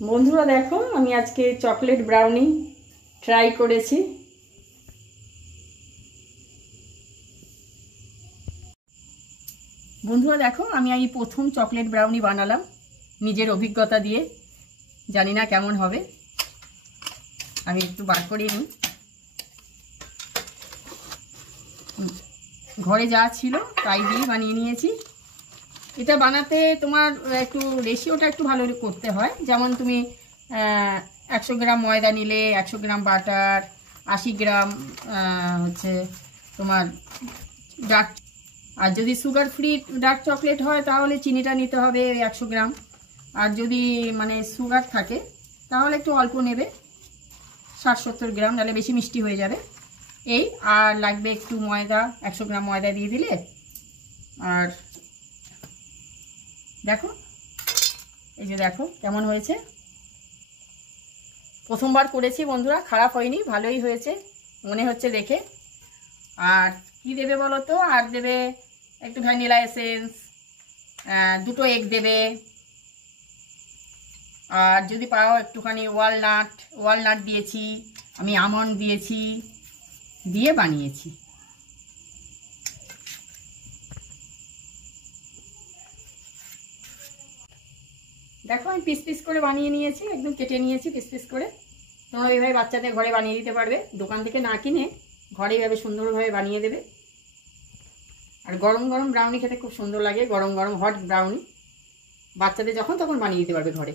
বন্ধুরা দেখো, আমি আজকে চকলেট ব্রাউনি ট্রাই করেছি। বন্ধুরা দেখো, আমি এই প্রথম চকলেট ব্রাউনি বানালাম নিজের অভিজ্ঞতা দিয়ে। জানি না কেমন হবে, আমি একটু বার করে নিই। ঘরে যা ছিল তাই দিয়ে বানিয়ে নিয়েছি। এটা বানাতে তোমার একটু রেশিওটা একটু ভালো করতে হয়। যেমন তুমি 100 গ্রাম ময়দা নিলে 100 গ্রাম বাটার, 80 গ্রাম হচ্ছে তোমার ডার্ক, আর যদি সুগার ফ্রি ডার্ক চকলেট হয় তাহলে চিনিটা নিতে হবে 100 গ্রাম। আর যদি মানে সুগার থাকে তাহলে একটু অল্প নেবে, 60-70 গ্রাম, নাহলে বেশি মিষ্টি হয়ে যাবে। এই আর লাগবে একটু ময়দা, 100 গ্রাম ময়দা দিয়ে দিলে। আর দেখো, এই যে দেখো কেমন হয়েছে। প্রথমবার করেছি বন্ধুরা, খারাপ হয়নি, ভালোই হয়েছে মনে হচ্ছে দেখে। আর কি দেবে বলো তো? আর দেবে একটু ভ্যানিলা এসেন্স, 2টো এগ দেবে। আর যদি পাও একটুখানি ওয়ালনাট দিয়েছি, আমি আমন্ড দিয়েছি, দিয়ে বানিয়েছি। দেখো আমি পিস পিস করে বানিয়ে নিয়েছি, একদম কেটে নিয়েছি পিস পিস করে। তোমরা এইভাবে বাচ্চাদের ঘরে বানিয়ে দিতে পারবে, দোকান থেকে না কিনে ঘরে এইভাবে সুন্দরভাবে বানিয়ে দেবে। আর গরম গরম ব্রাউনি খেতে খুব সুন্দর লাগে, গরম গরম হট ব্রাউনি বাচ্চাদের যখন তখন বানিয়ে দিতে পারবে ঘরে।